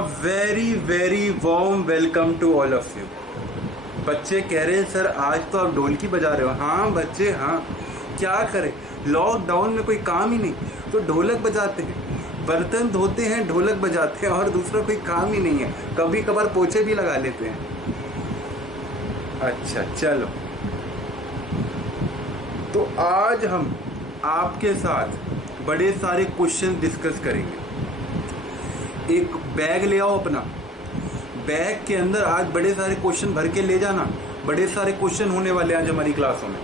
Very very warm welcome to all of you. बच्चे कह रहे हैं सर आज तो आप ढोलकी बजा रहे हो। हाँ बच्चे हाँ, क्या करें, लॉकडाउन में कोई काम ही नहीं तो ढोलक बजाते हैं, बर्तन धोते हैं ढोलक बजाते हैं, और दूसरा कोई काम ही नहीं है। कभी कभार पोछे भी लगा लेते हैं। अच्छा चलो, तो आज हम आपके साथ बड़े सारे क्वेश्चन डिस्कस करेंगे। एक बैग ले आओ अपना, बैग के अंदर आज बड़े सारे क्वेश्चन भर के ले जाना। बड़े सारे क्वेश्चन होने वाले आज हमारी क्लासों में।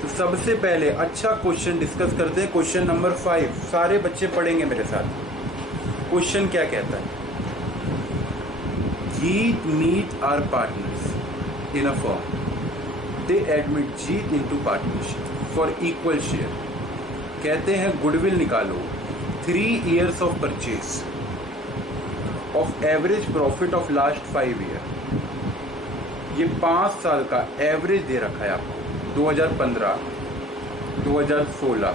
तो सबसे पहले अच्छा क्वेश्चन डिस्कस करते हैं। क्वेश्चन नंबर 5 सारे बच्चे पढ़ेंगे मेरे साथ। क्वेश्चन क्या कहता है? Jeet Meet are partners in a firm, they admit Jeet into partnership for equal share. कहते हैं गुडविल निकालो, 3 years of purchase of average profit of last 5 year। ये 5 साल का एवरेज दे रखा है आपको, 2015, 2016,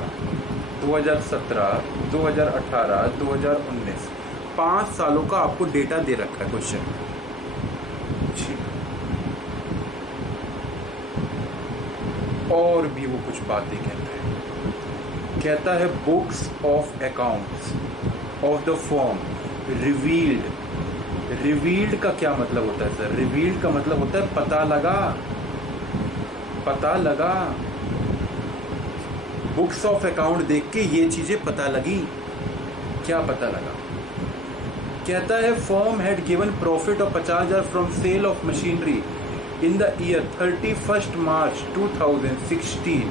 2017, 2018, 2019, 5 सालों का आपको डेटा दे रखा है क्वेश्चन। और भी वो कुछ बातें कहता है books of accounts of the form revealed. Revealed का क्या मतलब होता है सर? रिवील्ड का मतलब होता है पता लगा, पता लगा। बुक्स ऑफ अकाउंट देख के ये चीजें पता लगी। क्या पता लगा? कहता है firm had given profit of 50,000 from sale of machinery in the year 31 March 2016।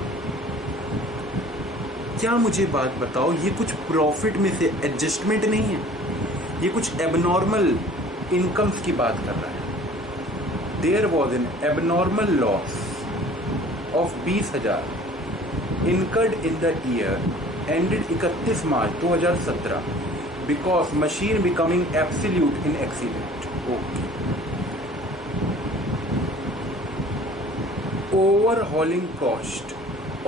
क्या मुझे बात बताओ, ये कुछ प्रॉफिट में से एडजस्टमेंट नहीं है? ये कुछ एबनॉर्मल इनकम्स की बात कर रहा है। There was an abnormal loss of 20,000 incurred in the year ended 31 March 2017 because machine becoming absolute in accident. Okay, overhauling cost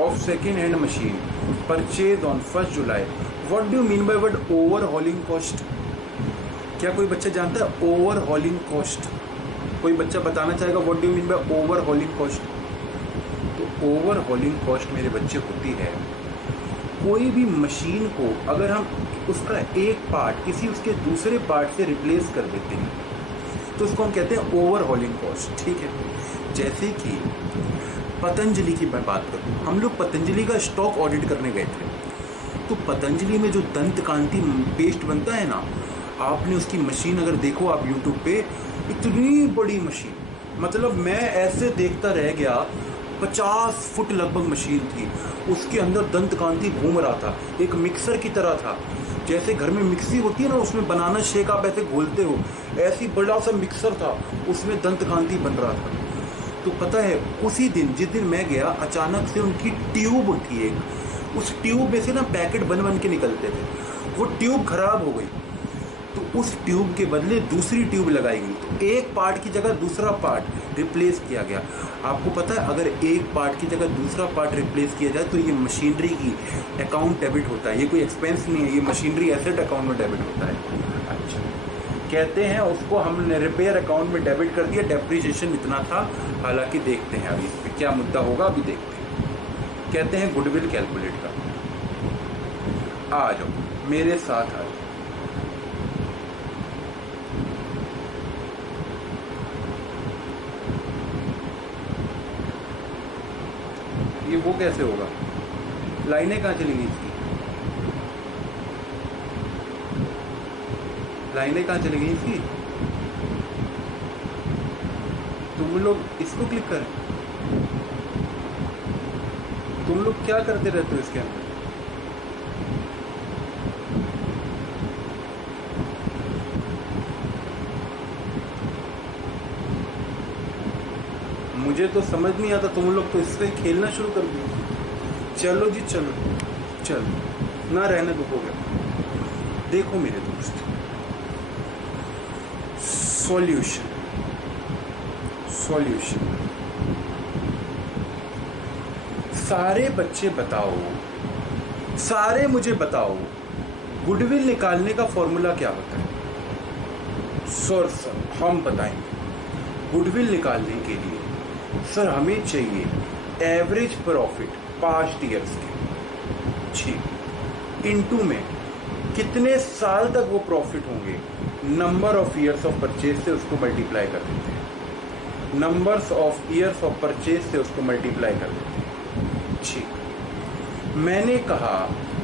of second hand machine purchased on 1st July। What do you mean by word overhauling cost? क्या कोई बच्चा जानता है overhauling cost? कोई बच्चा बताना चाहेगा what do you mean by overhauling cost? तो overhauling cost मेरे बच्चे होती है, कोई भी मशीन को अगर हम उसका एक पार्ट किसी उसके दूसरे पार्ट से रिप्लेस कर देते हैं तो उसको हम कहते हैं ओवरहॉलिंग कॉस्ट। ठीक है, जैसे कि पतंजलि की मैं बात करूँ, हम लोग पतंजलि का स्टॉक ऑडिट करने गए थे, तो पतंजलि में जो दंत कांति पेस्ट बनता है ना, आपने उसकी मशीन अगर देखो आप यूट्यूब पे, इतनी बड़ी मशीन, मतलब मैं ऐसे देखता रह गया। 50 फुट लगभग मशीन थी, उसके अंदर दंत कांति घूम रहा था, एक मिक्सर की तरह था। जैसे घर में मिक्सी होती है ना, उसमें बनाना शेक आप ऐसे घोलते हो, ऐसी बड़ा सा मिक्सर था, उसमें दंत कांति बन रहा था। तो पता है उसी दिन जिस दिन मैं गया, अचानक से उनकी ट्यूब थी एक, उस ट्यूब में से ना पैकेट बन बन के निकलते थे, वो ट्यूब खराब हो गई, तो उस ट्यूब के बदले दूसरी ट्यूब लगाई गई। तो एक पार्ट की जगह दूसरा पार्ट रिप्लेस किया गया। आपको पता है अगर एक पार्ट की जगह दूसरा पार्ट रिप्लेस किया जाए तो ये मशीनरी की अकाउंट डेबिट होता है। ये कोई एक्सपेंस नहीं है, ये मशीनरी एसेट अकाउंट में डेबिट होता है। अच्छा, कहते हैं उसको हमने रिपेयर अकाउंट में डेबिट कर दिया, डेप्रिसिएशन इतना था। हालांकि देखते हैं अभी इस पर क्या मुद्दा होगा, अभी देखते हैं। कहते हैं गुडविल कैलकुलेट कर। आ जाओ मेरे साथ, आ जाओ। ये वो कैसे होगा? लाइनें कहाँ चली गई इसकी? लाइनें कहाँ चली गई इसकी? तुम लोग इसको क्लिक करें। तुम लोग क्या करते रहते हो इसके अंदर? मुझे तो समझ नहीं आता, तुम लोग तो इससे खेलना शुरू कर दिए। चलो जी चलो चलो, ना रहने दो, हो गया। देखो मेरे दोस्त, सॉल्यूशन सॉल्यूशन सारे बच्चे बताओ, सारे मुझे बताओ, गुडविल निकालने का फॉर्मूला क्या होता है? सर हम बताएंगे। गुडविल निकालने के लिए सर हमें चाहिए एवरेज प्रॉफिट पास्ट ईयर्स के, ठीक, इनटू में कितने साल तक वो प्रॉफिट होंगे, number of years of purchase से उसको मल्टीप्लाई कर देते हैं, numbers of years of purchase से उसको मल्टीप्लाई कर देते हैं, ठीक। मैंने कहा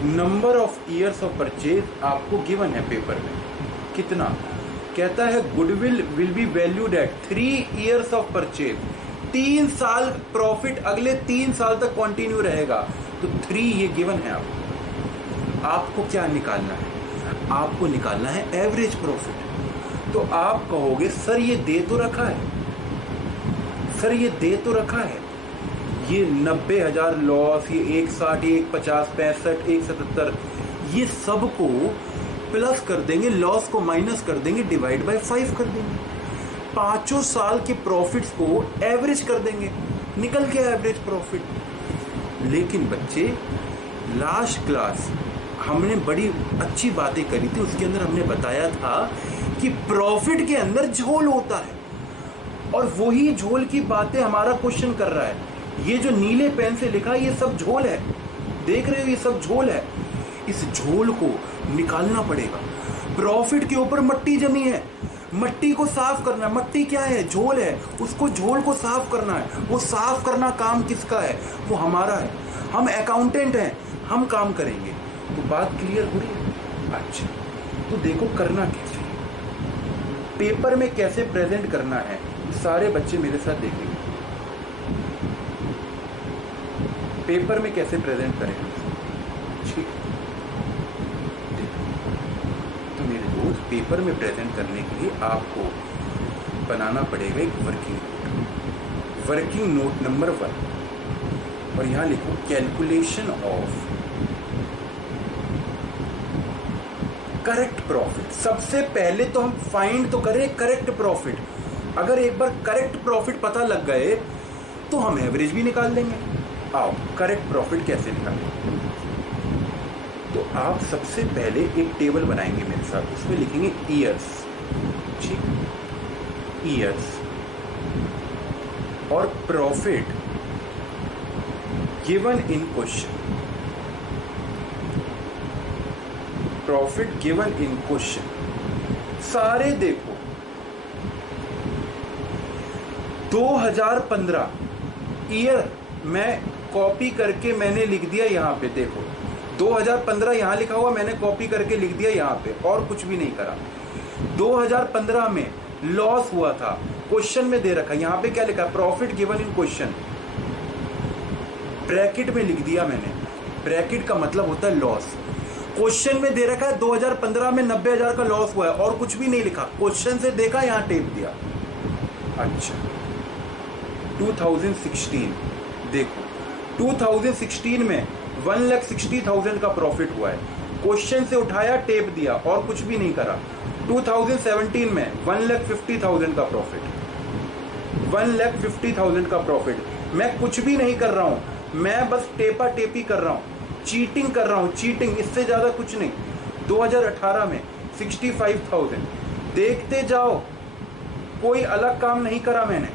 number of years of purchase आपको गिवन है पेपर में, कितना, कहता है goodwill will be valued at 3 years of purchase, 3 साल प्रॉफिट अगले 3 साल तक कंटिन्यू रहेगा, तो 3 ये गिवन है आपको क्या निकालना है, आपको निकालना है एवरेज प्रॉफिट। तो आप कहोगे सर ये दे तो रखा है, सर ये दे तो रखा है, ये 90,000 लॉस, ये 160, ये 150, 65, 177, ये सबको प्लस कर देंगे, लॉस को माइनस कर देंगे, डिवाइड बाय 5 कर देंगे, 5 साल के प्रॉफिट्स को एवरेज कर देंगे, निकल गया एवरेज प्रॉफिट। लेकिन बच्चे लास्ट क्लास हमने बड़ी अच्छी बातें करी थी, उसके अंदर हमने बताया था कि प्रॉफिट के अंदर झोल होता है, और वही झोल की बातें हमारा क्वेश्चन कर रहा है। ये जो नीले पेन से लिखा है ये सब झोल है, देख रहे हो, ये सब झोल है। इस झोल को निकालना पड़ेगा। प्रॉफिट के ऊपर मट्टी जमी है, मट्टी को साफ करना है। मट्टी क्या है, झोल है, उसको झोल को साफ करना है। वो साफ करना काम किसका है, वो हमारा है। हम अकाउंटेंट हैं, हम काम करेंगे। तो बात क्लियर हो रही है। अच्छा, तो देखो करना कैसे, पेपर में कैसे प्रेजेंट करना है, सारे बच्चे मेरे साथ देखेंगे। पेपर में कैसे प्रेजेंट करेंगे, ठीक। तो मेरे दोस्त, पेपर में प्रेजेंट करने के लिए आपको बनाना पड़ेगा एक वर्किंग नोट नंबर 1, और यहां लिखो कैलकुलेशन ऑफ करेक्ट प्रॉफिट। सबसे पहले तो हम फाइंड तो करें करेक्ट प्रॉफिट। अगर एक बार करेक्ट प्रॉफिट पता लग गए तो हम एवरेज भी निकाल लेंगे। आओ करेक्ट प्रॉफिट कैसे निकालें। तो आप सबसे पहले एक टेबल बनाएंगे मेरे साथ, उसमें लिखेंगे ईयर्स, ठीक, ईयर्स और profit given in question, profit given in question. सारे देखो 2015 ईयर मैं कॉपी करके मैंने लिख दिया यहां पे। देखो 2015 यहां लिखा हुआ, मैंने कॉपी करके लिख दिया यहां पे, और कुछ भी नहीं करा। 2015 में लॉस हुआ था, क्वेश्चन में दे रखा, यहां पे क्या लिखा, profit given in question, bracket में लिख दिया मैंने। ब्रैकेट का मतलब होता है लॉस। क्वेश्चन में दे रखा है 2015 में 90,000 का लॉस हुआ है, और कुछ भी नहीं लिखा, क्वेश्चन से देखा, यहां टेप दिया। अच्छा 2016 देखो, 2016 में 1,60,000 का प्रॉफिट हुआ है, क्वेश्चन से उठाया, टेप दिया, और कुछ भी नहीं करा। 2017 में 1,50,000 का प्रॉफिट, 1,50,000 का प्रॉफिट। मैं कुछ भी नहीं कर रहा हूं, मैं बस टेपा टेपी कर रहा हूं, चीटिंग कर रहा हूं, चीटिंग, इससे ज्यादा कुछ नहीं। 2018 में 65,000, देखते जाओ, कोई अलग काम नहीं करा मैंने।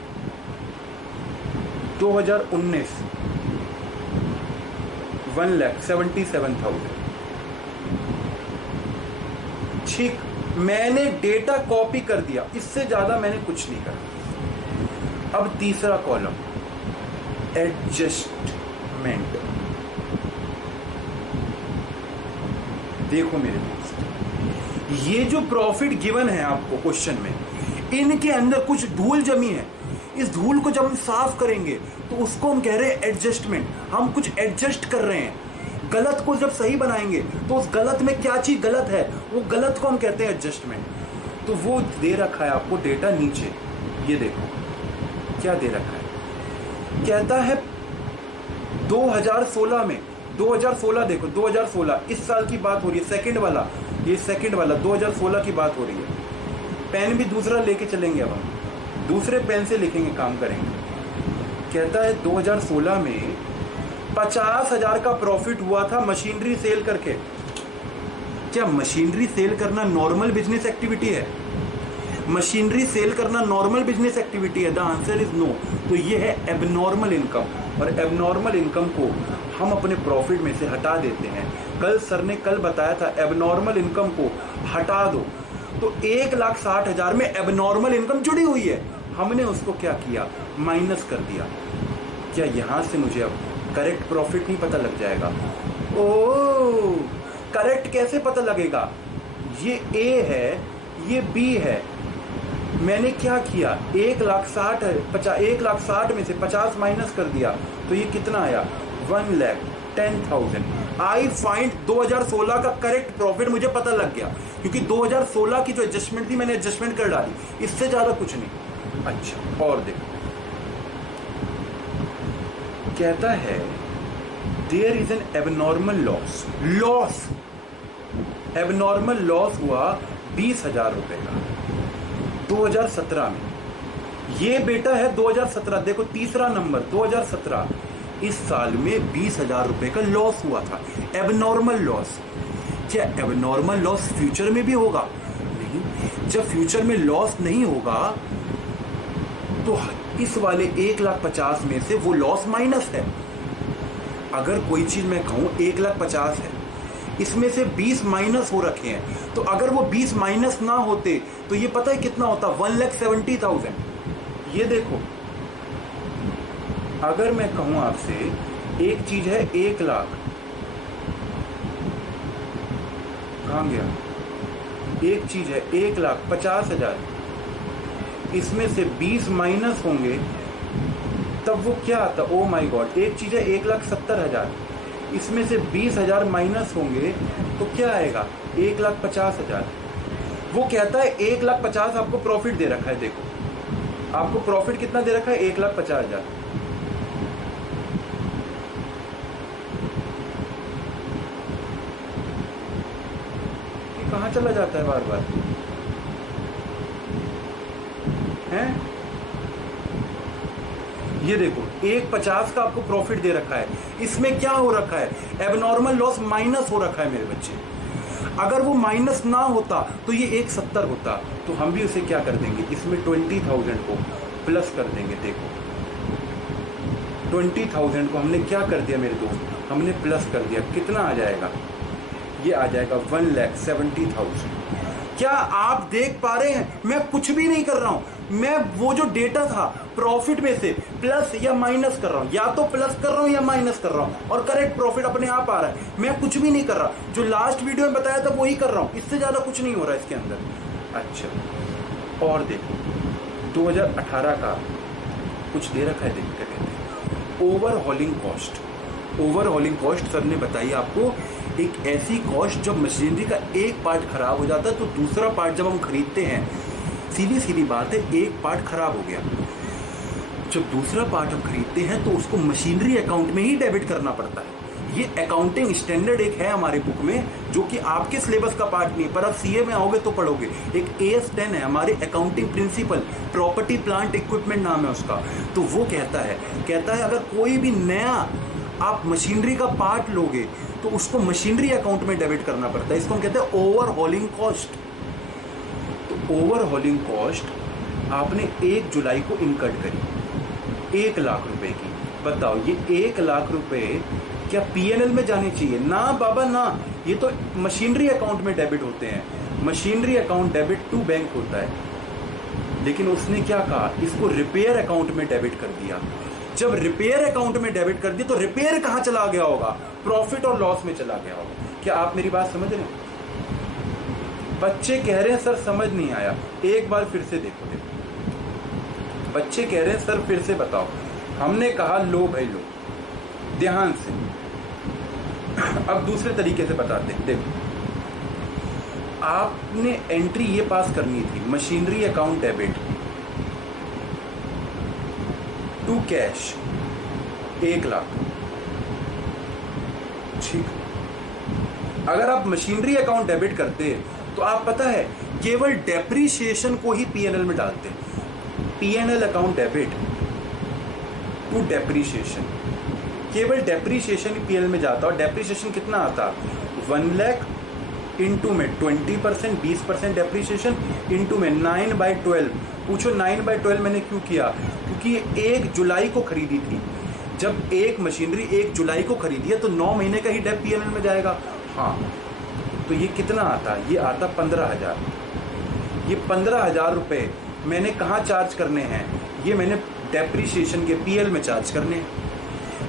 2019 1,77,000, ठीक, मैंने डेटा कॉपी कर दिया, इससे ज्यादा मैंने कुछ नहीं करा। अब तीसरा कॉलम एडजस्टमेंट। देखो मेरे दोस्त, ये जो प्रॉफिट गिवन है आपको क्वेश्चन में, इनके अंदर कुछ धूल जमी है। इस धूल को जब हम साफ करेंगे तो उसको हम कह रहे हैं एडजस्टमेंट। हम कुछ एडजस्ट कर रहे हैं। गलत को जब सही बनाएंगे तो उस गलत में क्या चीज गलत है, वो गलत को हम कहते हैं एडजस्टमेंट। तो वो दे रखा है आपको डेटा नीचे, ये देखो क्या दे रखा है, कहता है 2016 में, 2016 देखो, 2016 इस साल की बात हो रही है, सेकंड वाला, ये सेकंड वाला 2016 की बात हो रही है। पेन भी दूसरा लेके चलेंगे, अब हम दूसरे पेन से लिखेंगे, काम करेंगे। कहता है 2016 में 50,000 का प्रॉफिट हुआ था मशीनरी सेल करके। क्या मशीनरी सेल करना नॉर्मल बिजनेस एक्टिविटी है? मशीनरी सेल करना नॉर्मल बिजनेस एक्टिविटी है? The answer is no. तो ये है एबनॉर्मल इनकम, और एबनॉर्मल इनकम को हम अपने प्रॉफिट में से हटा देते हैं। कल सर ने बताया था एबनॉर्मल इनकम को हटा दो, तो 1,60,000 में एबनॉर्मल इनकम जुड़ी हुई है, हमने उसको क्या किया, माइनस कर दिया। क्या यहां से मुझे अब करेक्ट प्रॉफिट नहीं पता लग जाएगा? ओह, करेक्ट कैसे पता लगेगा? ये ए है, ये बी है, मैंने क्या किया, 1,60,000 में से 50 माइनस कर दिया, तो ये कितना आया, 1,10,000। आई फाइंड 2016 का करेक्ट प्रॉफिट मुझे पता लग गया, क्योंकि 2016 की जो एडजस्टमेंट थी मैंने एडजस्टमेंट कर डाली, इससे ज्यादा कुछ नहीं। अच्छा, और देखो, कहता है there is an abnormal loss. Abnormal loss हुआ 20,000 रुपए का 2017 में। ये बेटा है 2017, देखो तीसरा नंबर 2017, इस साल में 20,000 रुपए का लॉस हुआ था, एबनॉर्मल लॉस। क्या एबनॉर्मल लॉस फ्यूचर में भी होगा? नहीं। जब फ्यूचर में लॉस नहीं होगा तो इस वाले 1,50,000 में से वो लॉस माइनस है। अगर कोई चीज मैं कहूं 1,50,000 है, इसमें से 20 माइनस हो रखे हैं, तो अगर वो 20 माइनस ना होते तो ये पता है कितना होता, 1,70,000। ये देखो, अगर मैं कहूं आपसे एक चीज है 1,00,000, कहां गया, एक चीज है 1,50,000, इसमें से 20 माइनस होंगे तब वो क्या आता, ओ माय गॉड, एक चीज है 1,70,000, इसमें से 20,000 माइनस होंगे तो क्या आएगा, 1,50,000। वो कहता है 1,50,000 आपको प्रॉफिट दे रखा है। देखो आपको प्रॉफिट कितना दे रखा है, 1,50,000। कहां चला जाता है बार बार, हैं? ये देखो 1,50,000 का आपको प्रॉफिट दे रखा है, इसमें क्या हो रखा है, एबनॉर्मल लॉस माइनस हो रखा है मेरे बच्चे। अगर वो माइनस ना होता तो ये 1,70 होता, तो हम भी उसे क्या कर देंगे, इसमें 20,000 को प्लस कर देंगे। देखो 20,000 को हमने क्या कर दिया मेरे दोस्त, हमने प्लस कर दिया, कितना आ जाएगा, ये आ जाएगा 1,70,000। क्या आप देख पा रहे हैं, मैं कुछ भी नहीं कर रहा हूं, मैं वो जो डेटा था प्रॉफिट में से प्लस या माइनस कर रहा हूं, या तो प्लस कर रहा हूं या माइनस कर रहा हूं, और करेक्ट प्रॉफिट अपने आप आ रहा है। मैं कुछ भी नहीं कर रहा, जो लास्ट वीडियो में बताया था वही कर रहा हूं, इससे ज्यादा कुछ नहीं हो रहा है इसके अंदर। अच्छा, और देखो 2018 का कुछ दे रखा है, देखते कहते हैं overhauling cost. Overhauling cost sir ने बताई आपको, एक ऐसी कॉस्ट जब मशीनरी का एक पार्ट खराब हो जाता है तो दूसरा पार्ट जब हम खरीदते हैं, सीधी सीधी बात है, एक पार्ट खराब हो गया, जब दूसरा पार्ट हम खरीदते हैं तो उसको मशीनरी अकाउंट में ही डेबिट करना पड़ता है। ये अकाउंटिंग स्टैंडर्ड एक है हमारे बुक में, जो कि आपके सिलेबस का पार्ट नहीं है, पर आप सीए में आओगे तो पढ़ोगे। एक AS10 है हमारे accounting principle, property plant equipment नाम है उसका। तो वो कहता है अगर कोई भी नया आप मशीनरी का पार्ट लोगे तो उसको मशीनरी अकाउंट में डेबिट करना पड़ता है, इसको हम कहते हैं ओवरहॉलिंग कॉस्ट। तो ओवरहॉलिंग कॉस्ट आपने 1 जुलाई को इनकट करी 1,00,000 रुपए की। बताओ ये 1,00,000 रुपए क्या PNL में जाने चाहिए? ना बाबा ना, ये तो मशीनरी अकाउंट में डेबिट होते हैं। Machinery account debit to bank होता है, लेकिन उसने क्या कहा, इसको रिपेयर अकाउंट में डेबिट कर दिया। जब रिपेयर अकाउंट में डेबिट कर दिया तो रिपेयर कहां चला गया होगा, प्रॉफिट और लॉस में चला गया होगा। क्या आप मेरी बात समझ रहे हैं? बच्चे कह रहे हैं सर समझ नहीं आया, एक बार फिर से देखो। बच्चे कह रहे हैं सर फिर से बताओ। हमने कहा लो भाई लो, ध्यान से। अब दूसरे तरीके से बताते हैं। देखो आपने एंट्री ये पास करनी थी, machinery account debit to cash 1,00,000, ठीक। अगर आप मशीनरी अकाउंट डेबिट करते तो आप पता है केवल डेप्रीशिएशन को ही PNL में डालते। PNL account debit to depreciation, केवल डेप्रीशिएशन PNL में जाता, और डेप्रीशिएशन कितना आता, 1,00,000 इंटू में 20%, 20% डेप्रीशिएशन, इंटू में 9/12। पूछो 9/12 मैंने क्यों किया? क्योंकि ये 1 जुलाई को खरीदी थी। जब एक मशीनरी 1 जुलाई को खरीदी है तो 9 महीने का ही डेप पीएनएल में जाएगा। हाँ, तो ये कितना आता है? ये आता 15,000। ये 15,000 रुपये मैंने कहाँ चार्ज करने हैं? ये मैंने डेप्रीशिएशन के पीएल में चार्ज करने हैं।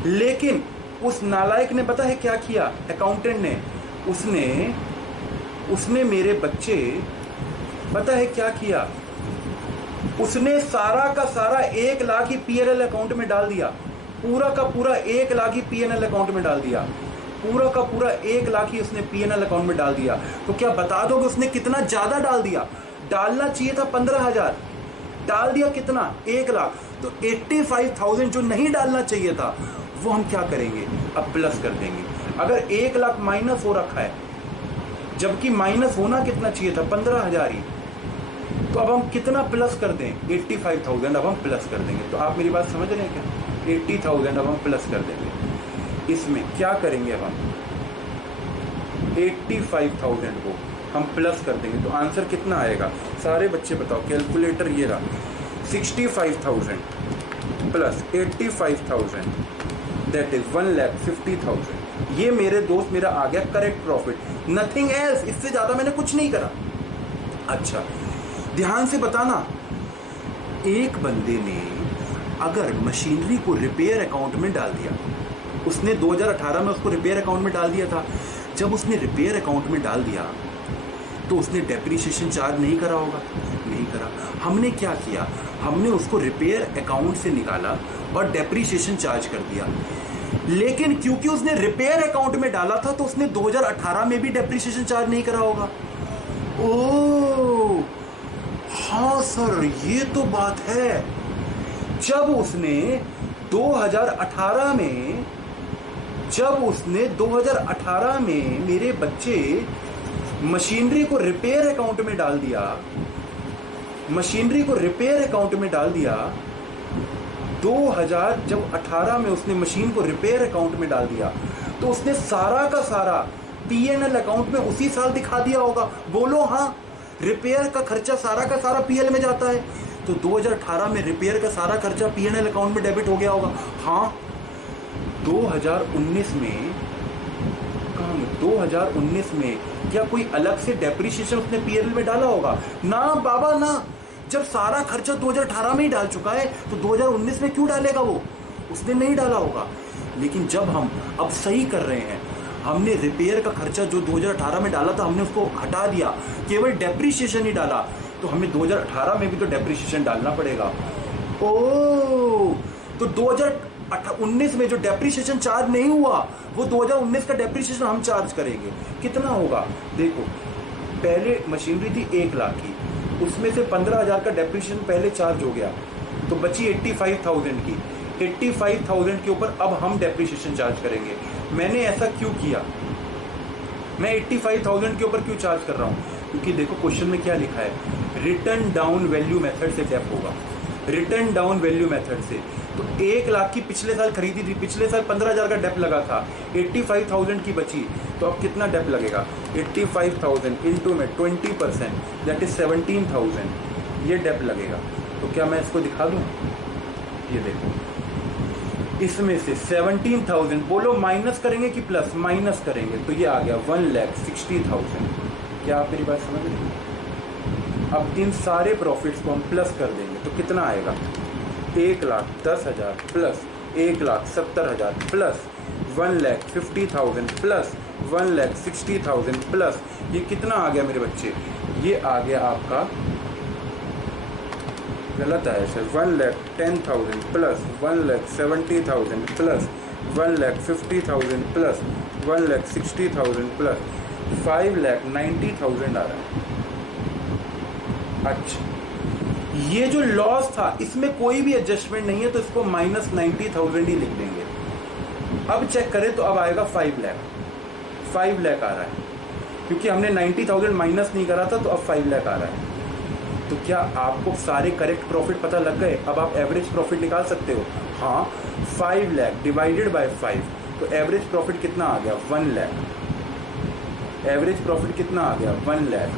लेकिन उस नालायक ने पता है क्या किया? अकाउंटेंट ने, उसने मेरे बच्चे पता है क्या किया? उसने सारा का सारा 1 लाख ही पीएनएल अकाउंट में डाल दिया। पूरा का पूरा 1 लाख ही पीएनएल अकाउंट में डाल दिया। पूरा का पूरा 1 लाख ही उसने पीएनएल अकाउंट में डाल दिया। तो क्या बता दोगे उसने कितना ज्यादा डाल दिया? डालना चाहिए था 15,000, डाल दिया कितना? 1 लाख। तो 85,000 जो नहीं डालना चाहिए था वो हम क्या करेंगे? अब प्लस कर देंगे। अगर 1 लाख माइनस हो रखा है, जबकि माइनस होना कितना चाहिए था? 15,000 ही। तो अब हम कितना प्लस कर दें? 85,000 अब हम प्लस कर देंगे। तो आप मेरी बात समझ रहे हैं क्या? 80,000 अब हम प्लस कर देंगे। इसमें क्या करेंगे? अब हम 85,000 को हम प्लस कर देंगे तो आंसर कितना आएगा? सारे बच्चे बताओ, कैलकुलेटर ये रहा। 65,000 प्लस 85,000 दैट इज 1,50,000। ये मेरे दोस्त मेरा आ गया करेक्ट प्रॉफिट, नथिंग एल्स। इससे ज्यादा मैंने कुछ नहीं करा। अच्छा, ध्यान से बताना, एक बंदे ने अगर मशीनरी को रिपेयर अकाउंट में डाल दिया, उसने 2018 में उसको रिपेयर अकाउंट में डाल दिया था। जब उसने रिपेयर अकाउंट में डाल दिया तो उसने डेप्रीशिएशन चार्ज नहीं करा होगा? नहीं करा। हमने क्या किया? हमने उसको रिपेयर अकाउंट से निकाला और डेप्रीशिएशन चार्ज कर दिया। लेकिन क्योंकि उसने रिपेयर अकाउंट में डाला था तो उसने 2018 में भी डेप्रीशिएशन चार्ज नहीं करा होगा। ओह हाँ सर, ये तो बात है। जब उसने 2018 में मेरे बच्चे मशीनरी को रिपेयर अकाउंट में डाल दिया, 2018 में उसने मशीन को रिपेयर अकाउंट में डाल दिया तो उसने सारा का सारा पीएनएल अकाउंट में उसी साल दिखा दिया होगा। बोलो हाँ, रिपेयर का खर्चा सारा का सारा पीएल में जाता है। तो 2018 में रिपेयर का सारा खर्चा पीएनएल अकाउंट में डेबिट हो गया होगा। हाँ, 2019 में क्या कोई अलग से डेप्रीशिएशन उसने पीएल में डाला होगा? ना बाबा ना। जब सारा खर्चा 2018 में ही डाल चुका है तो 2019 में क्यों डालेगा वो? उसने नहीं डाला होगा। लेकिन जब हम अब सही कर रहे हैं, हमने रिपेयर का खर्चा जो 2018 में डाला था हमने उसको हटा दिया, केवल डेप्रीशिएशन ही डाला, तो हमें 2018 में भी तो डेप्रीशिएशन डालना पड़ेगा। ओह, तो 2019 में जो डेप्रीशिएशन चार्ज नहीं हुआ वो 2019 का डेप्रीशिएशन हम चार्ज करेंगे। कितना होगा? देखो, पहले मशीनरी थी 1 लाख की, उसमें से 15,000 का डेप्रीशिएशन पहले चार्ज हो गया तो बची 85,000 की। 85,000 के ऊपर अब हम डेप्रीशिएशन चार्ज करेंगे। मैंने ऐसा क्यों किया? मैं 85,000 के ऊपर क्यों चार्ज कर रहा हूँ? क्योंकि देखो क्वेश्चन में क्या लिखा है, रिटर्न डाउन वैल्यू मेथड से डेप होगा। रिटर्न डाउन वैल्यू मेथड से तो 1 लाख की पिछले साल खरीदी थी, पिछले साल 15,000 का डेप लगा था, 85,000 की बची, तो अब कितना डेप लगेगा? 85,000 इंटू में 20% दैट इज 17,000, ये डेप लगेगा। तो क्या मैं इसको दिखा दूं? ये देखो, इसमें से 17,000 बोलो माइनस करेंगे कि प्लस? माइनस करेंगे तो ये आ गया 1,60,000। क्या आप मेरी बात समझ रहे हैं? अब इन सारे प्रॉफिट्स को हम प्लस कर देंगे तो कितना आएगा? 1,10,000 प्लस 1,70,000 प्लस 1,50,000 प्लस 1,60,000 प्लस ये कितना आ गया मेरे बच्चे? ये आ गया आपका, गलत आया sir, 1,10,000 plus 1,70,000 plus 1,50,000 plus 1,60,000 plus 5,90,000 आ रहा है। अच्छा, ये जो लॉस था इसमें कोई भी एडजस्टमेंट नहीं है तो इसको -90,000 ही लिख देंगे। अब चेक करें तो अब आएगा 5 लाख आ रहा है, क्योंकि हमने 90,000 माइनस नहीं करा था तो अब 5 लाख आ रहा है। तो क्या आपको सारे करेक्ट प्रॉफिट पता लग गए? अब आप एवरेज प्रॉफिट निकाल सकते हो। हाँ, 5 लाख डिवाइडेड बाय 5 तो एवरेज प्रॉफिट कितना आ गया? 1 लाख। एवरेज प्रॉफिट कितना आ गया 1 लाख।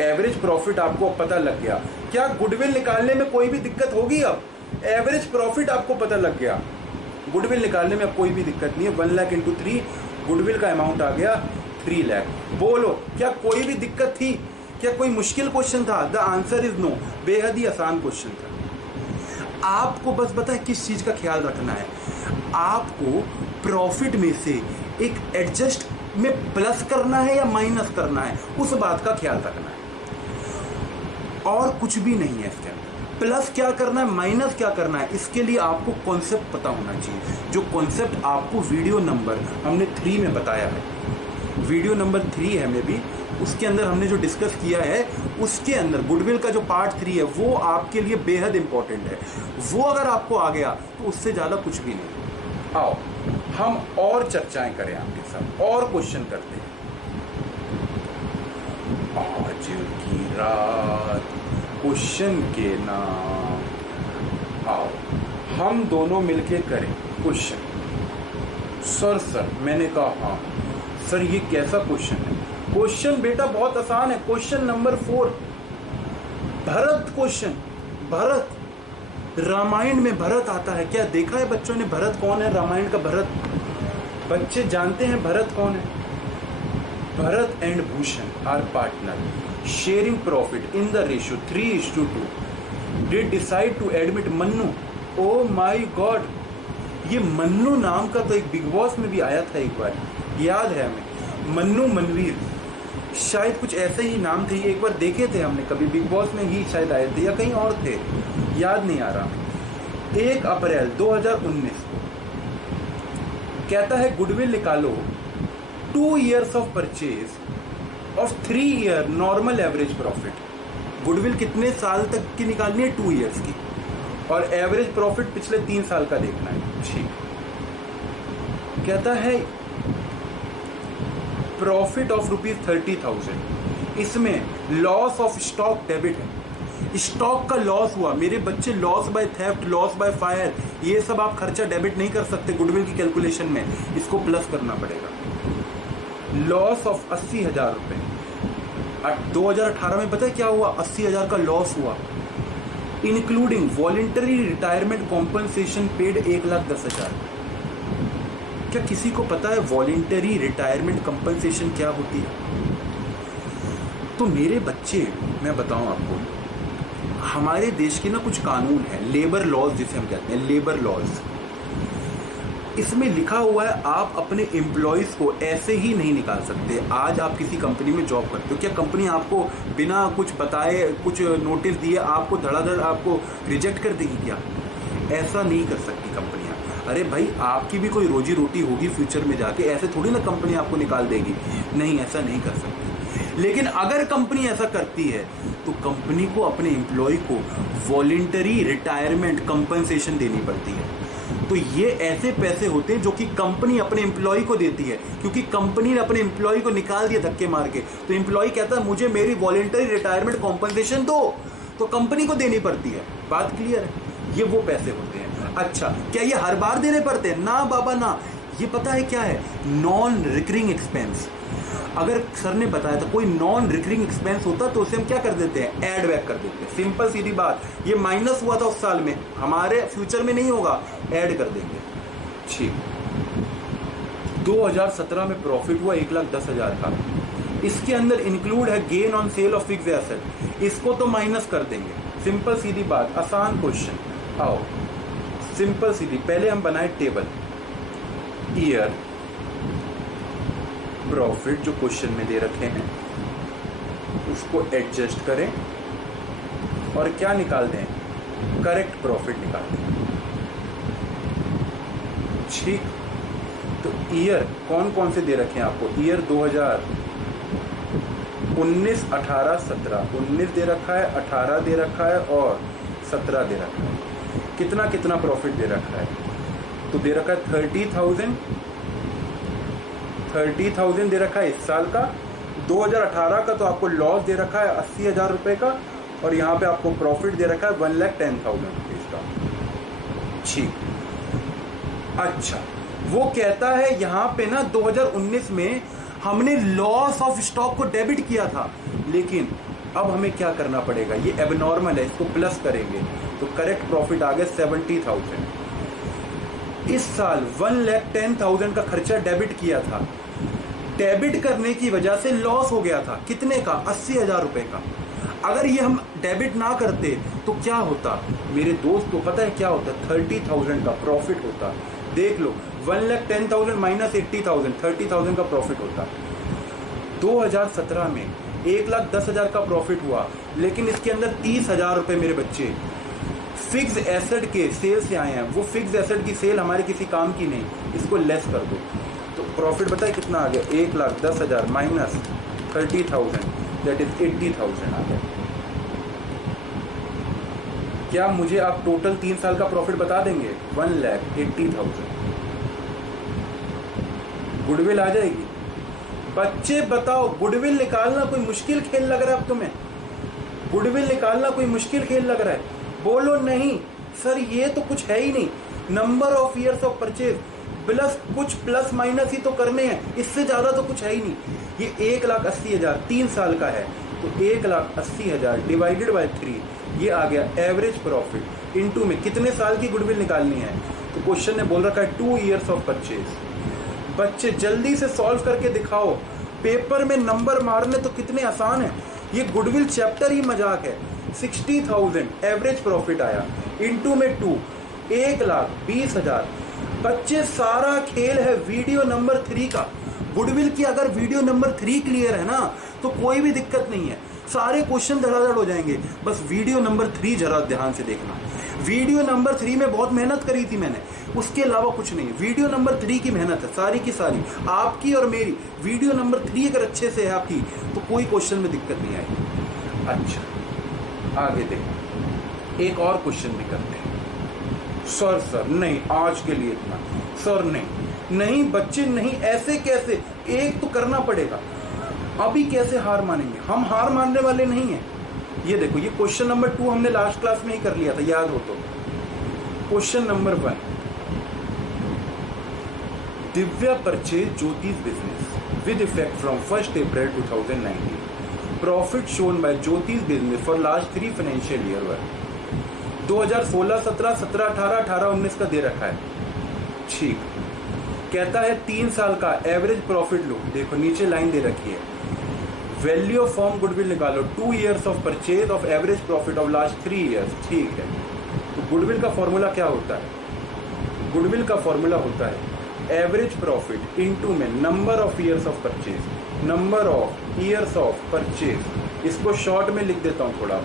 एवरेज प्रॉफिट आपको पता लग गया। क्या गुडविल निकालने में कोई भी दिक्कत होगी? अब एवरेज प्रॉफिट आपको पता लग गया, गुडविल निकालने में अब कोई भी दिक्कत नहीं है। 1 लाख इंटू 3, गुडविल का अमाउंट आ गया 3 लाख। बोलो क्या कोई भी दिक्कत थी? क्या कोई मुश्किल क्वेश्चन था? The answer is no. बेहद ही आसान क्वेश्चन था। आपको बस पता है किस चीज का ख्याल रखना है, आपको प्रॉफिट में से एक एडजस्ट में प्लस करना है या माइनस करना है, उस बात का ख्याल रखना है, और कुछ भी नहीं है इसके अंदर। प्लस क्या करना है, माइनस क्या करना है, इसके लिए आपको कॉन्सेप्ट पता होना चाहिए, जो कॉन्सेप्ट आपको वीडियो नंबर हमने 3 में बताया है। वीडियो नंबर 3 है में भी, उसके अंदर हमने जो डिस्कस किया है, उसके अंदर गुडविल का जो पार्ट 3 है वो आपके लिए बेहद इंपॉर्टेंट है। वो अगर आपको आ गया तो उससे ज़्यादा कुछ भी नहीं। आओ हम और चर्चाएं करें आपके साथ, और क्वेश्चन करते हैं। आज की रात क्वेश्चन के नाम, आओ हम दोनों मिलके करें क्वेश्चन। सर मैंने कहा हाँ सर, ये कैसा क्वेश्चन है? क्वेश्चन बेटा बहुत आसान है। Question number 4, Bharat question. Bharat, Ramayan में भरत आता है, क्या देखा है बच्चों ने? भरत कौन है? रामायण का भरत बच्चे जानते हैं भरत कौन है? Bharat and Bhushan are partner sharing profit in the ratio 3:2। Did decide to admit Mannu. Oh my God, ये मन्नू नाम का तो एक बिग बॉस में भी आया था एक बार, याद है हमें, मन्नू मनवीर, शायद कुछ ऐसे ही नाम थे। एक बार देखे थे हमने, कभी बिग बॉस में ही शायद आए थे या कहीं और थे, याद नहीं आ रहा। 1 अप्रैल 2019 को कहता है गुडविल निकालो 2 years ऑफ परचेज और 3 year normal average profit. Goodwill कितने साल तक की निकालनी है? 2 years की, और एवरेज प्रॉफिट पिछले 3 साल का देखना है। ठीक, कहता है प्रॉफिट ऑफ ₹30,000, इसमें लॉस ऑफ स्टॉक डेबिट है। स्टॉक का लॉस हुआ मेरे बच्चे, loss by theft, loss by fire, ये सब आप खर्चा डेबिट नहीं कर सकते गुडविल की कैलकुलेशन में, इसको प्लस करना पड़ेगा। लॉस ऑफ 80,000 रुपए। 2018 में पता है क्या हुआ? 80,000 का लॉस हुआ, including voluntary retirement compensation paid 1,10,000। क्या किसी को पता है वॉलेंटरी रिटायरमेंट कंपनसेशन क्या होती है? तो मेरे बच्चे, मैं बताऊं आपको, हमारे देश के ना कुछ कानून है, लेबर लॉज जिसे हम कहते हैं, लेबर लॉज। इसमें लिखा हुआ है आप अपने एम्प्लॉयज को ऐसे ही नहीं निकाल सकते। आज आप किसी कंपनी में जॉब करते हो, क्या कंपनी आपको बिना कुछ बताए, कुछ नोटिस दिए आपको धड़ाधड़ आपको रिजेक्ट कर देगी क्या? ऐसा नहीं कर सकती कंपनियां। अरे भाई, आपकी भी कोई रोजी रोटी होगी फ्यूचर में जाके, ऐसे थोड़ी ना कंपनी आपको निकाल देगी। नहीं, ऐसा नहीं कर सकती। लेकिन अगर कंपनी ऐसा करती है तो कंपनी को अपने एम्प्लॉय को वॉलेंटरी रिटायरमेंट कंपनसेशन देनी पड़ती है। तो ये ऐसे पैसे होते हैं जो कि कंपनी अपने एम्प्लॉय को देती है, क्योंकि कंपनी ने अपने एम्प्लॉय को निकाल दिया धक्के मार के, तो एम्प्लॉय कहता है मुझे मेरी वॉलेंटरी रिटायरमेंट कॉम्पनसेशन दो, तो कंपनी को देनी पड़ती है। बात क्लियर है? ये वो पैसे होते हैं। अच्छा, क्या ये हर बार देने पड़ते हैं? ना बाबा ना। ये पता है क्या है? Non recurring expense. अगर सर ने बताया था कोई नॉन रिकरिंग एक्सपेंस होता तो उसे हम क्या कर देते हैं? ऐड बैक कर देते हैं। सिंपल सीधी बात। ये माइनस हुआ था उस साल में, हमारे फ्यूचर में नहीं होगा, ऐड कर देंगे। ठीक, 2017 में प्रॉफिट हुआ 1,10,000 का, इसके अंदर इंक्लूड है gain on sale of fixed asset, इसको तो माइनस कर देंगे। सिंपल सीधी बात, आसान क्वेश्चन। आओ सिंपल सीधी, पहले हम बनाए टेबल, ईयर प्रॉफिट जो क्वेश्चन में दे रखे हैं उसको एडजस्ट करें और क्या निकाल दें? करेक्ट प्रॉफिट निकाल दें। ठीक, तो ईयर कौन कौन से दे रखे हैं आपको? ईयर 2019, 18, 17। 19 दे रखा है, 18 दे रखा है और 17 दे रखा है। कितना कितना प्रॉफिट दे रखा है? तो दे रखा है 30,000 दे रखा है इस साल का। 2018 का तो आपको लॉस दे रखा है 80,000 रुपए का, और यहाँ पे आपको प्रॉफिट दे रखा है 1,10,000 रुपीज का। ठीक, अच्छा, वो कहता है यहाँ पे ना 2019 में हमने लॉस ऑफ स्टॉक को डेबिट किया था, लेकिन अब हमें क्या करना पड़ेगा, ये एबनॉर्मल है, इसको प्लस करेंगे तो करेक्ट प्रॉफिट आ गया 70,000। इस साल 1,10,000 का खर्चा डेबिट किया था, डेबिट करने की वजह से लॉस हो गया था, कितने का, 80,000 रुपए का। अगर ये हम डेबिट ना करते तो क्या होता मेरे दोस्त, को पता है क्या होता, 30,000 का प्रॉफिट होता। देख लो 1,10,000 माइनस 80,000, 30,000 का प्रॉफिट होता। 2017 में 1,10,000 का प्रॉफिट हुआ, लेकिन इसके अंदर 30,000 रुपए मेरे बच्चे फिक्स एसेट के सेल से आए हैं। वो फिक्स एसेट की सेल हमारे किसी काम की नहीं, इसको लेस कर दो तो प्रॉफिट बताए कितना आ गया, 1,10,000 माइनस 30,000 दैट इज 80,000 आ गया। क्या मुझे आप टोटल 3 साल का प्रॉफिट बता देंगे, 1,80,000। गुडविल आ जाएगी। बच्चे बताओ, गुडविल निकालना कोई मुश्किल खेल लग रहा है अब तुम्हें? गुडविल निकालना कोई मुश्किल खेल लग रहा है? बोलो नहीं सर, ये तो कुछ है ही नहीं। Number of years of purchase plus कुछ प्लस माइनस ही तो करने हैं, इससे ज्यादा तो कुछ है ही नहीं। ये 1,80,000 3 साल का है, तो 1,80,000 डिवाइडेड बाय 3, ये आ गया एवरेज प्रॉफिट। इनटू में कितने साल की गुडविल निकालनी है, तो क्वेश्चन ने बोल रखा है 2 ईयर्स ऑफ परचेज। बच्चे जल्दी से सॉल्व करके दिखाओ, पेपर में नंबर मारने तो कितने आसान है। ये गुडविल चैप्टर ही मजाक है। 60,000 एवरेज प्रॉफिट आया, इनटू में 2, 1,20,000। बच्चे सारा खेल है वीडियो नंबर 3 का। गुडविल की अगर वीडियो नंबर 3 क्लियर है ना, तो कोई भी दिक्कत नहीं है, सारे क्वेश्चन धड़ाधड़ हो जाएंगे। बस वीडियो नंबर 3 जरा ध्यान से देखना। वीडियो नंबर 3 में बहुत मेहनत करी थी मैंने, उसके अलावा कुछ नहीं। वीडियो नंबर 3 की मेहनत है सारी की सारी, आपकी और मेरी। वीडियो नंबर 3 अगर अच्छे से है आपकी, तो कोई क्वेश्चन में दिक्कत नहीं आएगी। अच्छा, आगे देखो, एक और क्वेश्चन भी करते हैं। सर नहीं, आज के लिए इतना। सर नहीं बच्चे नहीं, ऐसे कैसे, एक तो करना पड़ेगा। अभी कैसे हार मानेंगे, हम हार मानने वाले नहीं हैं। ये देखो, ये क्वेश्चन नंबर 2 हमने लास्ट क्लास में ही कर लिया था, याद हो तो। Question number 1, Divya purchase Jyotish business with effect from 1 April 2019। Profit shown by Jyotish business for last 3 financial year were 2016, 17, 17, 18, 18, 19 का दे रखा है। ठीक, कहता है 3 साल का एवरेज प्रॉफिट लो। देखो नीचे लाइन दे रखी है, वैल्यू ऑफ फॉर्म गुडविल निकालो, 2 years of purchase of average profit of last 3 years. ठीक है, तो गुडविल का फॉर्मूला क्या होता है? गुडविल का फॉर्मूला होता है एवरेज प्रॉफिट इनटू में number of years of purchase, number of years of purchase. इसको शॉर्ट में लिख देता हूं थोड़ा,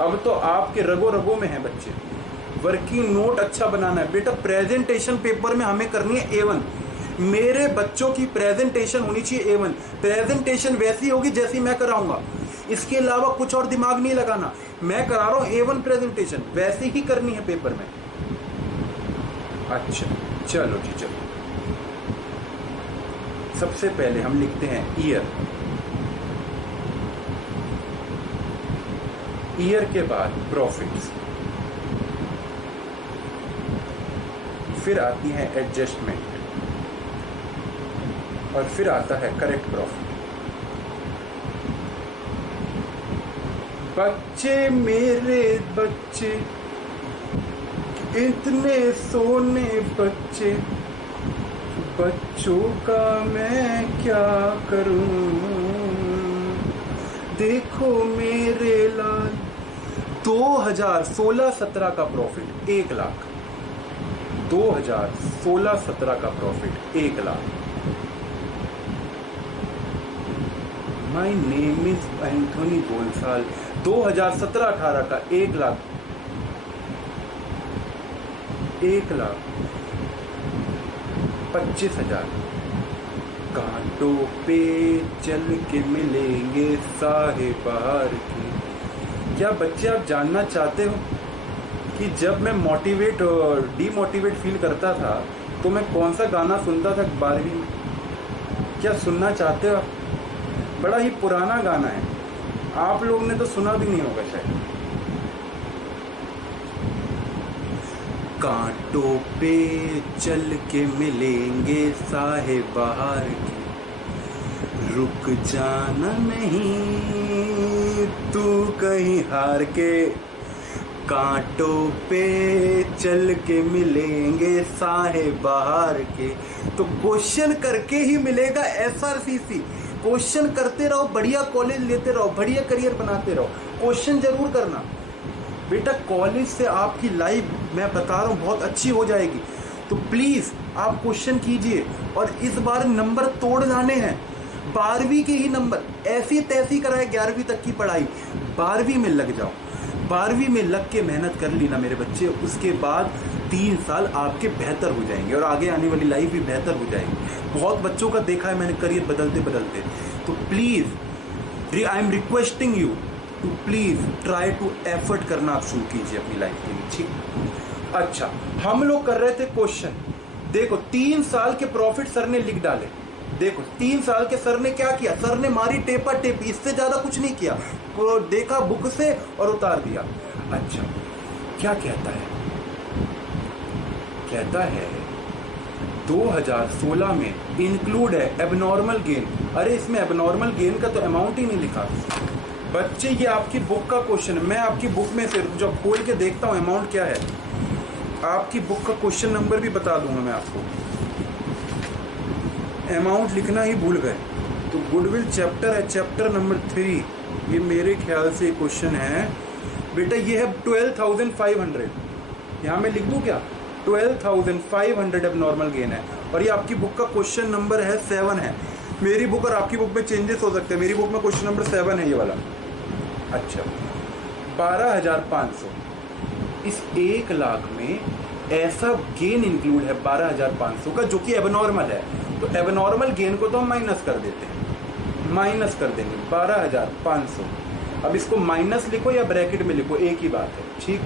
अब तो आपके रगो रगो में है बच्चे। वर्किंग नोट अच्छा बनाना है बेटा। प्रेजेंटेशन पेपर में हमें करनी है A1। मेरे बच्चों की प्रेजेंटेशन होनी चाहिए A1। प्रेजेंटेशन वैसी होगी जैसी मैं कराऊंगा, इसके अलावा कुछ और दिमाग नहीं लगाना। मैं करा रहा हूं A1 प्रेजेंटेशन, वैसी ही करनी है पेपर में। अच्छा चलो जी, चलो सबसे पहले हम लिखते हैं ईयर। ईयर के बाद प्रॉफिट्स, फिर आती है एडजस्टमेंट, और फिर आता है करेक्ट प्रॉफिट। बच्चे मेरे बच्चे, इतने सोने बच्चे, बच्चों का मैं क्या करूं, देखो मेरे लाल। 2016-17 का प्रॉफिट 1 लाख, 2016-17 का profit 1 lakh. My name is Anthony गोलसाल। 2017-18 का 1 लाख, 1,25,000। कांटों पे चल के मिलेंगे साहिबार की। क्या बच्चे आप जानना चाहते हो कि जब मैं मोटिवेट और डीमोटिवेट फील करता था तो मैं कौन सा गाना सुनता था 12वीं में? क्या सुनना चाहते हो आप? बड़ा ही पुराना गाना है, आप लोग ने तो सुना भी नहीं होगा शायद। कांटों पे चल के मिलेंगे साहिबार की, रुक जाना नहीं तू कहीं हार के, कांटों पे चल के मिलेंगे साहे बाहर के। तो क्वेश्चन करके ही मिलेगा SRCC। क्वेश्चन करते रहो, बढ़िया कॉलेज लेते रहो, बढ़िया करियर बनाते रहो, क्वेश्चन जरूर करना बेटा। कॉलेज से आपकी लाइफ मैं बता रहा हूँ बहुत अच्छी हो जाएगी। तो प्लीज़ आप क्वेश्चन कीजिए, और इस बार नंबर तोड़ जाने हैं। 12वीं के ही नंबर ऐसी तैसी कराए 11वीं तक की पढ़ाई, 12वीं में लग जाओ। 12वीं में लग के मेहनत कर ली ना मेरे बच्चे, उसके बाद 3 साल आपके बेहतर हो जाएंगे और आगे आने वाली लाइफ भी बेहतर हो जाएगी। बहुत बच्चों का देखा है मैंने करियर बदलते बदलते। तो please I am requesting you to please try to effort करना आप शुरू कीजिए अपनी लाइफ के लिए, ठीक। अच्छा, हम लोग कर रहे थे क्वेश्चन। देखो 3 साल के प्रॉफिट सर ने लिख डाले। देखो 3 साल के सर ने क्या किया, सर ने मारी टेपा टेपी, इससे ज्यादा कुछ नहीं किया। तो देखा बुक से और उतार दिया। अच्छा, क्या कहता है, कहता है 2016 में इंक्लूड है एबनॉर्मल गेन। अरे इसमें एबनॉर्मल गेन का तो अमाउंट ही नहीं लिखा। बच्चे ये आपकी बुक का क्वेश्चन है, मैं आपकी बुक में से जब खोल के देखता हूँ अमाउंट क्या है, आपकी बुक का क्वेश्चन नंबर भी बता दूंगा मैं आपको। अमाउंट लिखना ही भूल गए। तो गुडविल चैप्टर है, चैप्टर नंबर 3, ये मेरे ख्याल से क्वेश्चन है बेटा। ये है 12,500। यहाँ मैं लिख दूँ क्या, 12,500 अब नॉर्मल गेन है। और ये आपकी बुक का क्वेश्चन नंबर है 7 है। मेरी बुक और आपकी बुक में चेंजेस हो सकते हैं। मेरी बुक में क्वेश्चन नंबर 7 है ये वाला। अच्छा, 12,500 इस 1 लाख में ऐसा गेन इंक्लूड है 12,500 का, जो कि एबनॉर्मल है। तो एबनॉर्मल गेन को तो हम माइनस कर देते हैं, माइनस कर देंगे 12,500। अब इसको माइनस लिखो या ब्रैकेट में लिखो, एक ही बात है, ठीक।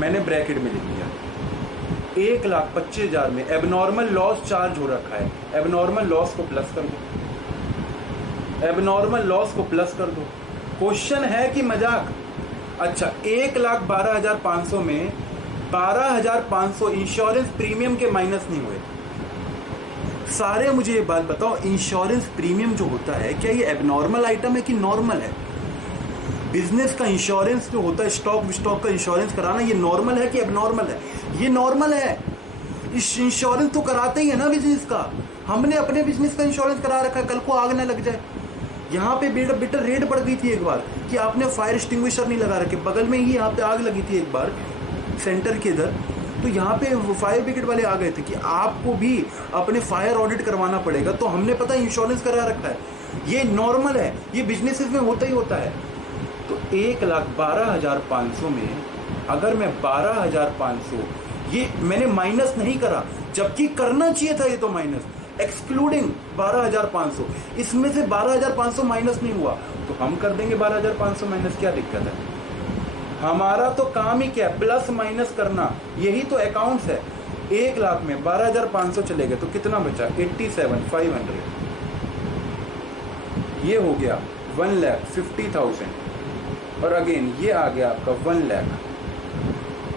मैंने ब्रैकेट में लिख दिया। 1,25,000 में एबनॉर्मल लॉस चार्ज हो रखा है, एबनॉर्मल लॉस को प्लस कर दो, एबनॉर्मल लॉस को प्लस कर दो। क्वेश्चन है कि मजाक। अच्छा, 1,12,500 में 12,500 इंश्योरेंस प्रीमियम के माइनस नहीं हुए। सारे मुझे ये बात बताओ, इंश्योरेंस प्रीमियम जो होता है क्या ये एबनॉर्मल आइटम है कि नॉर्मल है? बिजनेस का इंश्योरेंस जो होता है, स्टॉक का इंश्योरेंस कराना, ये नॉर्मल है कि एबनॉर्मल है? ये नॉर्मल है। इस इंश्योरेंस तो कराते ही है ना बिजनेस का। हमने अपने बिजनेस का इंश्योरेंस करा रखा है, कल को आग ना लग जाए। यहाँ पे बेटा रेड पड़ गई थी एक बार कि आपने फायर एक्सटिंग्विशर नहीं लगा रखे, बगल में ही यहाँ पे आग लगी थी एक बार सेंटर के इधर। तो यहाँ पे फायर ब्रिगेड वाले आ गए थे कि आपको भी अपने फायर ऑडिट करवाना पड़ेगा। तो हमने पता इंश्योरेंस करा रखा है, ये नॉर्मल है, ये बिजनेसेस में होता ही होता है। तो 1,12,500 में अगर मैं 12,500, ये मैंने माइनस नहीं करा, जबकि करना चाहिए था ये तो माइनस, एक्सक्लूडिंग 12,500। इसमें से 12,500 माइनस नहीं हुआ तो हम कर देंगे 12,500 माइनस, क्या दिक्कत है? हमारा तो काम ही क्या है, प्लस माइनस करना, यही तो अकाउंट्स है। 1 लाख में 12,500 चले गए तो कितना बचा? 87,500। ये हो गया 1,50,000 और अगेन ये आ गया आपका 1 लाख।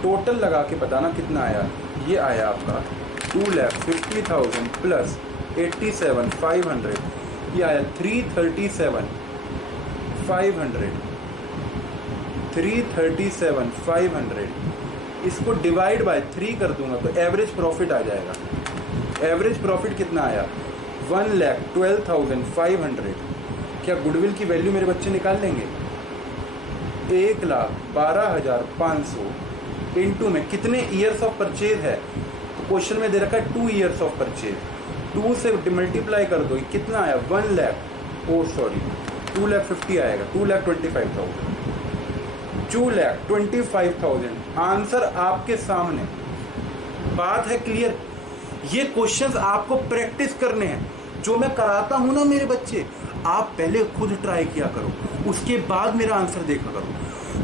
टोटल लगा के बताना कितना आया। ये आया आपका 2,50,000 प्लस 87,500, ये आया 337,500। 337,500 इसको डिवाइड बाय 3 कर दूंगा तो एवरेज प्रॉफिट आ जाएगा। एवरेज प्रॉफिट कितना आया? 1,12,500। क्या गुडविल की वैल्यू मेरे बच्चे निकाल लेंगे? 1,12,500 इंटू में कितने ईयर्स ऑफ परचेज है? तो क्वेश्चन में दे रखा है 2 ईयर्स ऑफ परचेज। 2 से मल्टीप्लाई कर दो, कितना आया? 2,50,000 आएगा, 2,25,000। 2,25,000 आंसर आपके सामने। बात है क्लियर? ये क्वेश्चंस आपको प्रैक्टिस करने हैं। जो मैं कराता हूं ना मेरे बच्चे, आप पहले खुद ट्राई किया करो, उसके बाद मेरा आंसर देखा करो।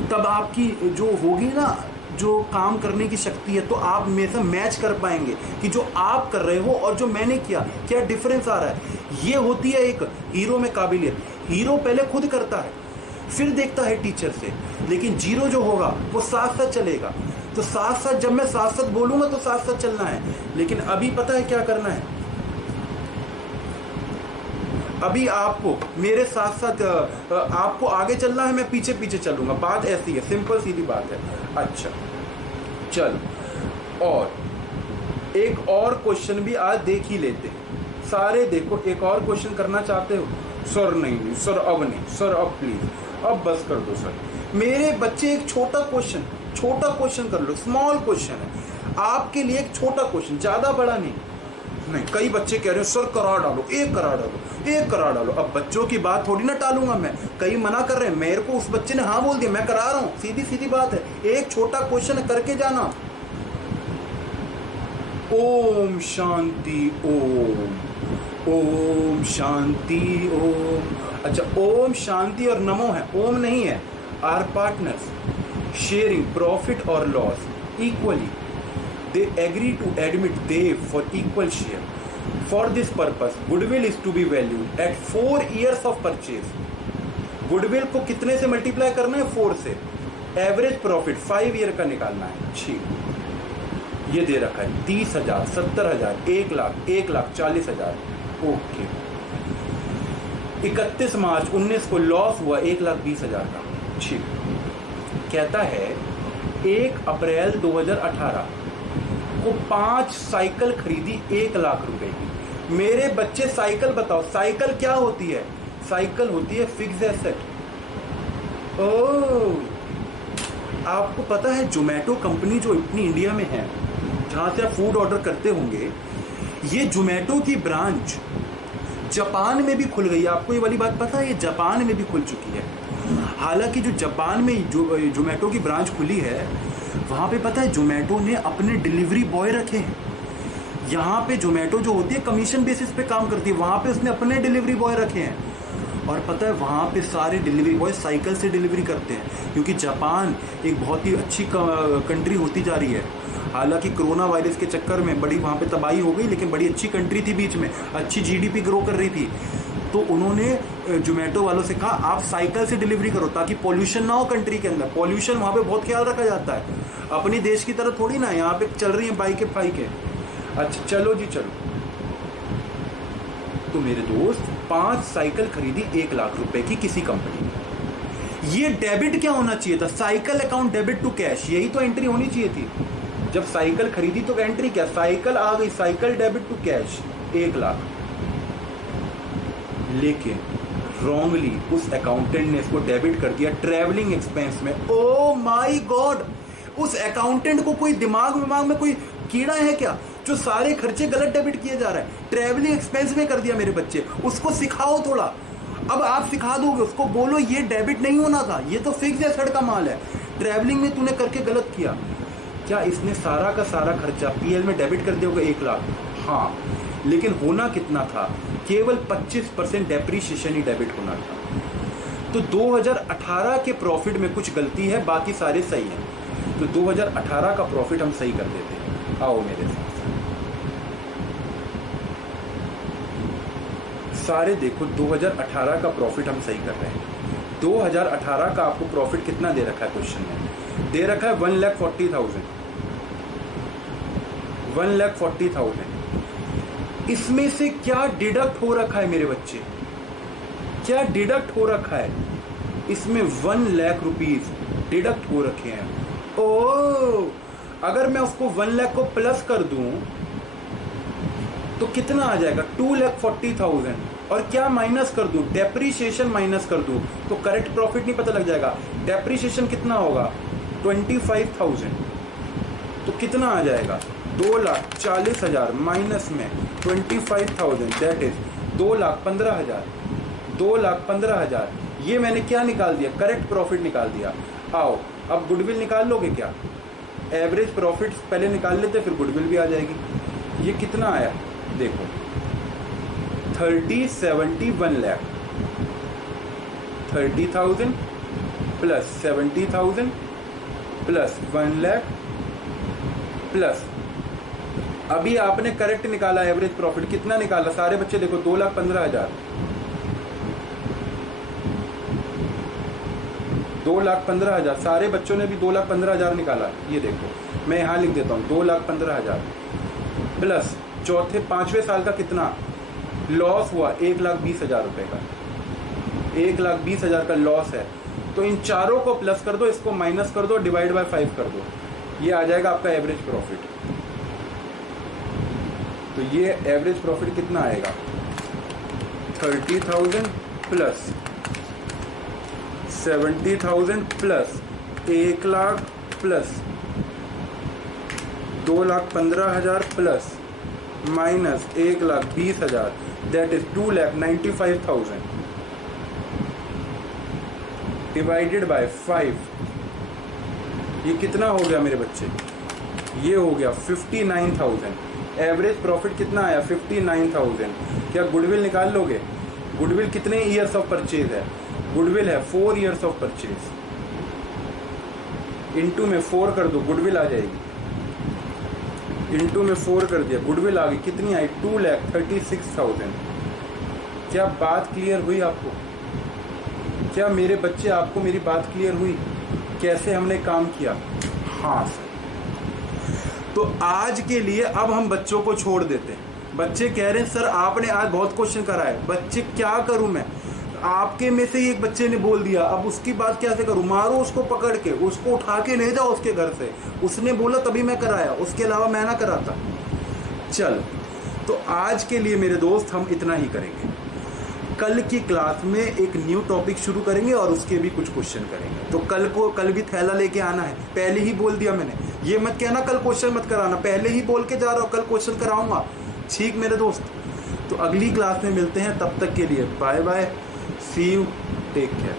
तब आपकी जो होगी ना, जो काम करने की शक्ति है, तो आप मेरे से मैच कर पाएंगे कि जो आप कर रहे हो और जो मैंने किया क्या डिफरेंस आ रहा है। ये होती है एक हीरो में काबिलियत। हीरो पहले खुद करता है, फिर देखता है टीचर से, लेकिन जीरो जो होगा वो साथ साथ चलेगा। तो साथ साथ, जब मैं साथ साथ बोलूंगा तो साथ साथ चलना है। लेकिन अभी पता है क्या करना है? अभी आपको मेरे साथ साथ आपको आगे चलना है, मैं पीछे पीछे चलूंगा, बात ऐसी है, सिंपल सीधी बात है। अच्छा चलो, और एक और क्वेश्चन भी आज देख ही लेते हैं सारे। देखो एक और क्वेश्चन करना चाहते हो? सर नहीं सर, अब नहीं सर, अब प्लीज अब बस कर दो सर। मेरे बच्चे एक छोटा क्वेश्चन कर लो, स्मॉल क्वेश्चन है आपके लिए, एक छोटा क्वेश्चन, ज्यादा बड़ा नहीं। कई बच्चे कह रहे हो सर करा डालो, एक करा डालो। अब बच्चों की बात थोड़ी ना टालूंगा मैं, कई मना कर रहे हैं, मेरे को उस बच्चे ने हाँ बोल दिया, मैं करा रहा हूं, सीधी सीधी बात है। एक छोटा क्वेश्चन करके जाना। ओम शांति ओम, ओम शांति ओम। अच्छा, ओम शांति और नमो है, ओम नहीं है। आर पार्टनर्स शेयरिंग प्रॉफिट और loss equally, they agree to admit they for equal share. For this purpose goodwill is to be valued at 4 years of purchase. goodwill को कितने से मल्टीप्लाई करना है? 4 से। एवरेज प्रॉफिट 5 ईयर का निकालना है। ठीक, ये दे रखा है 30,000, 70,000, 1 लाख, 1,40,000। ओके, 31 मार्च 19 को लॉस हुआ 1,20,000 का। ठीक, कहता है 1 अप्रैल 2018 को 5 साइकिल खरीदी 1 लाख रुपए की। मेरे बच्चे साइकिल बताओ, साइकिल क्या होती है? साइकिल होती है फिक्स्ड एसेट। ओह, आपको पता है जोमेटो कंपनी जो इतनी इंडिया में है, जहां से आप फूड ऑर्डर करते होंगे, ये जोमेटो की ब्रांच जापान में भी खुल गई है। आपको ये वाली बात पता है? ये जापान में भी खुल चुकी है। हालांकि जो जापान में जोमेटो की ब्रांच खुली है, वहाँ पे पता है जोमेटो ने अपने डिलीवरी बॉय रखे हैं। यहाँ पे जोमेटो जो होती है कमीशन बेसिस पे काम करती है, वहाँ पे उसने अपने डिलीवरी बॉय रखे हैं। और पता है वहाँ पे सारे डिलीवरी बॉय साइकिल से डिलीवरी करते हैं, क्योंकि जापान एक बहुत ही अच्छी कंट्री होती जा रही है। हालांकि कोरोना वायरस के चक्कर में बड़ी वहाँ पे तबाही हो गई, लेकिन बड़ी अच्छी कंट्री थी, बीच में अच्छी जीडीपी ग्रो कर रही थी। तो उन्होंने जोमेटो वालों से कहा आप साइकिल से डिलीवरी करो, ताकि पॉल्यूशन ना हो कंट्री के अंदर। पॉल्यूशन वहाँ पे बहुत ख्याल रखा जाता है, अपनी देश की तरह थोड़ी ना। यहाँ पे चल रही है बाइकें फाइकें। अच्छा चलो जी चलो, तो मेरे दोस्त 5 साइकिल खरीदी 1 लाख रुपए की किसी कंपनी ने। ये डेबिट क्या होना चाहिए था? Cycle account debit to cash, यही तो एंट्री होनी चाहिए थी। जब साइकिल खरीदी तो एंट्री क्या? साइकिल आ गई, cycle debit to cash 1 lakh. लेकिन रॉन्गली उस अकाउंटेंट ने इसको डेबिट कर दिया ट्रैवलिंग एक्सपेंस में। ओ माय गॉड, उस अकाउंटेंट को कोई दिमाग में कोई कीड़ा है क्या, जो सारे खर्चे गलत डेबिट किए जा रहा है? ट्रैवलिंग एक्सपेंस में कर दिया मेरे बच्चे। उसको सिखाओ थोड़ा, अब आप सिखा दोगे उसको, बोलो ये डेबिट नहीं होना था, ये तो फिक्स एसेट का माल है, ट्रैवलिंग में तूने करके गलत किया। क्या इसने सारा का सारा खर्चा पीएल में डेबिट कर दिया होगा 1 लाख? हाँ, लेकिन होना कितना था? केवल 25% डेप्रीशिएशन ही डेबिट होना था। तो 2018 के प्रॉफिट में कुछ गलती है, बाकी सारे सही हैं। तो 2018 का प्रॉफिट हम सही कर देते हैं। आओ मेरे साथ, सारे देखो 2018 का प्रॉफिट हम सही कर रहे हैं। 2018 का आपको प्रॉफिट कितना दे रखा है? क्वेश्चन में दे रखा है 1,40,000। 1,40,000। इसमें से क्या डिडक्ट हो रखा है मेरे बच्चे? क्या डिडक्ट हो रखा है? इसमें 1 लाख रुपीज डिडक्ट हो रखे हैं। ओ, अगर मैं उसको 1 लाख को प्लस कर दूं तो कितना आ जाएगा? 2,40,000। और क्या माइनस कर दूं? डेप्रीशिएशन माइनस कर दूं तो करेक्ट प्रॉफिट नहीं पता लग जाएगा। डेप्रीशिएशन कितना होगा? 25,000। तो कितना आ जाएगा? 2,40,000 माइनस में 25,000, दैट इज 2,15,000। 2,15,000 ये मैंने क्या निकाल दिया? करेक्ट प्रॉफिट निकाल दिया। आओ अब गुडविल निकाल लोगे क्या? एवरेज प्रॉफिट पहले निकाल लेते, फिर गुडविल भी आ जाएगी। ये कितना आया देखो, 30,71 lakh. 30,000 plus 70,000 plus 1 lakh plus, अभी आपने करेक्ट निकाला एवरेज प्रॉफिट, कितना निकाला? सारे बच्चे देखो 2,15,000। 2,15,000 सारे बच्चों ने भी 2,15,000 निकाला। ये देखो मैं यहां लिख देता हूं 2,15,000 प्लस चौथे 5वें साल का कितना? लॉस हुआ 1,20,000 रुपए का, 1,20,000 का लॉस है। तो इन चारों को प्लस कर दो, इसको माइनस कर दो, डिवाइड बाय 5 कर दो, ये आ जाएगा आपका एवरेज प्रॉफिट। तो ये एवरेज प्रॉफिट कितना आएगा, 30,000 plus 70,000 plus 1,00,000 plus 2,15,000 plus minus 1,20,000, that is 2,95,000 divided by 5। ये कितना हो गया मेरे बच्चे, ये हो गया 59,000। एवरेज प्रॉफिट कितना आया, 59,000। क्या गुडविल निकाल लोगे, गुडविल कितने ईयर्स ऑफ परचेज है, गुडविल है 4 ईयर्स ऑफ परचेज, इनटू में 4 कर दो, गुडविल आ जाएगी, इनटू में 4 कर दिया, गुडविल आ गई, कितनी आई 2,36,000। क्या बात क्लियर हुई आपको, क्या मेरे बच्चे आपको मेरी बात क्लियर हुई, कैसे हमने काम किया। हाँ सर, तो आज के लिए अब हम बच्चों को छोड़ देते हैं। बच्चे कह रहे हैं सर आपने आज बहुत क्वेश्चन कराए, बच्चे क्या करूं मैं, आपके में से ही एक बच्चे ने बोल दिया, अब उसकी बात कैसे करूं, मारो उसको पकड़ के, उसको उठा के ले जाओ उसके घर से, उसने बोला तभी मैं कराया, उसके अलावा मैं ना कराता। चलो, तो आज के लिए मेरे दोस्त हम इतना ही करेंगे। कल की क्लास में एक न्यू टॉपिक शुरू करेंगे और उसके भी कुछ क्वेश्चन करेंगे। तो कल भी थैला लेके आना है, पहले ही बोल दिया मैंने, ये मत कहना कल क्वेश्चन मत कराना, पहले ही बोल के जा रहा हूँ कल क्वेश्चन कराऊंगा, ठीक मेरे दोस्त। तो अगली क्लास में मिलते हैं, तब तक के लिए bye bye, see you, take care.